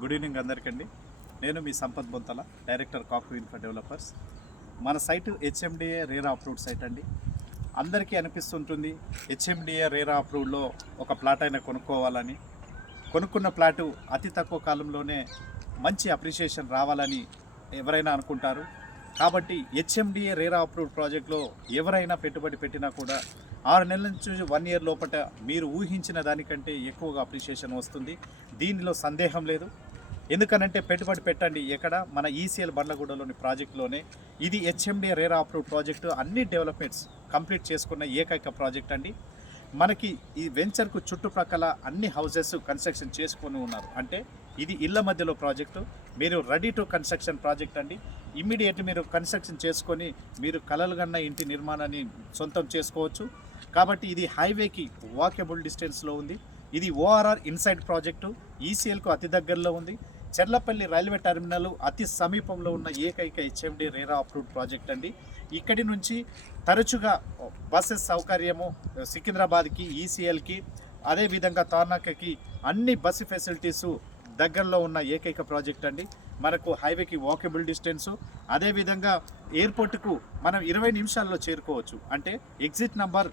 Good evening అందరికండి. నేను మీ సంపత్ బొంతల, డైరెక్టర్ కాకు ఇన్ఫర్ డెవలపర్స్. మన site HMDA RERA approved site అండి. అందరికీ అనిపిస్తుంటుంది హెచ్ఎండిఏ రేరా అప్రూవ్డ్లో ఒక ప్లాట్ అయినా కొనుక్కోవాలని. కొనుక్కున్న ప్లాటు అతి తక్కువ కాలంలోనే మంచి అప్రిషియేషన్ రావాలని ఎవరైనా అనుకుంటారు. కాబట్టి హెచ్ఎండిఏ రేరా అప్రూవ్డ్ ప్రాజెక్ట్లో ఎవరైనా పెట్టుబడి పెట్టినా కూడా 6 నెలల నుంచి 1 ఇయర్ లోపల మీరు ఊహించిన దానికంటే ఎక్కువగా అప్రిషియేషన్ వస్తుంది. దీనిలో సందేహం లేదు. ఎందుకనంటే పెట్టుబడి పెట్టండి ఎక్కడ, మన ఈసీఎల్ బండ్లగూడలోని ప్రాజెక్టులోనే. ఇది హెచ్ఎండిఏ రేరా అప్రూవ్డ్ ప్రాజెక్టు. అన్ని డెవలప్మెంట్స్ కంప్లీట్ చేసుకున్న ఏకైక ప్రాజెక్ట్ అండి. మనకి ఈ వెంచర్కు చుట్టుప్రక్కల అన్ని హౌసెస్ కన్స్ట్రక్షన్ చేసుకొని ఉన్నారు. అంటే ఇది ఇళ్ల మధ్యలో ప్రాజెక్టు. మీరు రెడీ టు కన్స్ట్రక్షన్ ప్రాజెక్ట్ అండి. ఇమ్మీడియట్ మీరు కన్స్ట్రక్షన్ చేసుకొని మీరు కలలుగన్న ఇంటి నిర్మాణాన్ని సొంతం చేసుకోవచ్చు. కాబట్టి ఇది హైవేకి వాకబుల్ డిస్టెన్స్లో ఉంది. ఇది ఓఆర్ఆర్ ఇన్సైడ్ ప్రాజెక్టు. ఈసీఎల్కు అతి దగ్గరలో ఉంది. చెర్లపల్లి రైల్వే టెర్మినల్ అతి సమీపంలో ఉన్న ఏకైక హెచ్ఎండి రేరా అప్రూవ్డ్ ప్రాజెక్ట్ అండి. ఇక్కడి నుంచి తరచుగా బస్సెస్ సౌకర్యము సికింద్రాబాద్కి, ఈసీఎల్కి, అదేవిధంగా తార్నాకకి అన్ని బస్సు ఫెసిలిటీసు దగ్గరలో ఉన్న ఏకైక ప్రాజెక్ట్ అండి. మనకు హైవేకి వాకబుల్ డిస్టెన్సు, అదేవిధంగా ఎయిర్పోర్టుకు మనం 20 నిమిషాల్లో చేరుకోవచ్చు. అంటే ఎగ్జిట్ నంబర్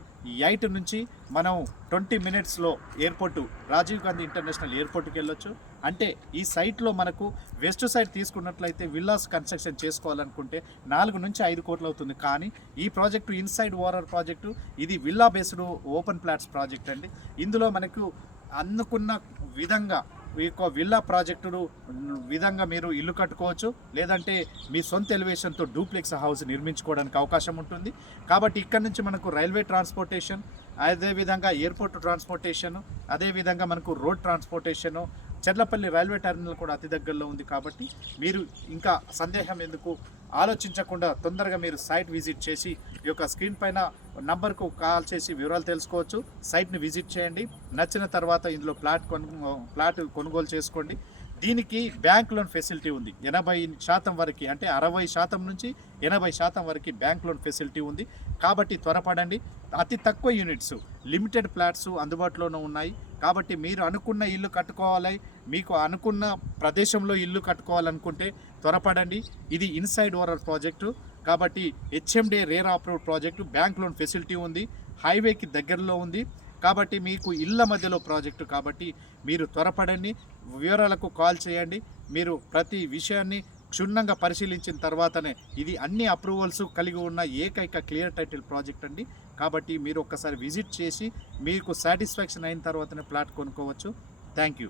8 నుంచి మనం 20 మినిట్స్లో ఎయిర్పోర్టు రాజీవ్ గాంధీ ఇంటర్నేషనల్ ఎయిర్పోర్ట్కి వెళ్ళొచ్చు. అంటే ఈ సైట్లో మనకు వెస్ట్ సైడ్ తీసుకున్నట్లయితే విల్లాస్ కన్స్ట్రక్షన్ చేసుకోవాలనుకుంటే 4 నుంచి 5 కోట్లు అవుతుంది. కానీ ఈ ప్రాజెక్టు ఇన్సైడ్ ఓఆర్ఆర్ ప్రాజెక్టు, ఇది villa based open plots project అండి. ఇందులో మనకు అనుకున్న విధంగా ఈ విల్లా ప్రాజెక్టును విధంగా మీరు ఇల్లు కట్టుకోవచ్చు, లేదంటే మీ సొంత ఎలివేషన్తో డూప్లెక్స్ హౌస్ నిర్మించుకోవడానికి అవకాశం ఉంటుంది. కాబట్టి ఇక్కడ నుంచి మనకు రైల్వే ట్రాన్స్పోర్టేషన్, అదేవిధంగా ఎయిర్పోర్ట్ ట్రాన్స్పోర్టేషను, అదేవిధంగా మనకు road transportation, Cherlapalli railway terminal కూడా అతి దగ్గరలో ఉంది. కాబట్టి మీరు ఇంకా సందేహం ఎందుకు, ఆలోచించకుండా తొందరగా మీరు సైట్ విజిట్ చేసి ఈ యొక్క స్క్రీన్ పైన నంబర్కు కాల్ చేసి వివరాలు తెలుసుకోవచ్చు. సైట్ని విజిట్ చేయండి. నచ్చిన తర్వాత ఇందులో ప్లాట్ కొనుగోలు చేసుకోండి. దీనికి బ్యాంక్ లోన్ ఫెసిలిటీ ఉంది. 80% వరకు, అంటే 60% నుంచి 80% వరకు బ్యాంక్ లోన్ ఫెసిలిటీ ఉంది. కాబట్టి త్వరపడండి. అతి తక్కువ యూనిట్స్, లిమిటెడ్ ఫ్లాట్స్ అందుబాటులోనే ఉన్నాయి. కాబట్టి మీరు అనుకున్న ఇల్లు కట్టుకోవాలి, మీకు అనుకున్న ప్రదేశంలో ఇల్లు కట్టుకోవాలనుకుంటే త్వరపడండి. ఇది ఇన్సైడ్ ఓఆర్ఆర్ ప్రాజెక్టు. కాబట్టి HMDA RERA approved project. Bank loan facility ఉంది, హైవేకి దగ్గరలో ఉంది. కాబట్టి మీకు ఇళ్ల మధ్యలో ప్రాజెక్టు. కాబట్టి మీరు త్వరపడండి, వివరాలకు కాల్ చేయండి. మీరు ప్రతి విషయాన్ని క్షుణ్ణంగా పరిశీలించిన తర్వాతనే, ఇది అన్ని అప్రూవల్స్ కలిగి ఉన్న ఏకైక క్లియర్ టైటిల్ ప్రాజెక్ట్ అండి. కాబట్టి మీరు ఒక్కసారి విజిట్ చేసి మీకు సాటిస్ఫాక్షన్ అయిన తర్వాతనే ప్లాట్ కొనుక్కోవచ్చు. Thank you.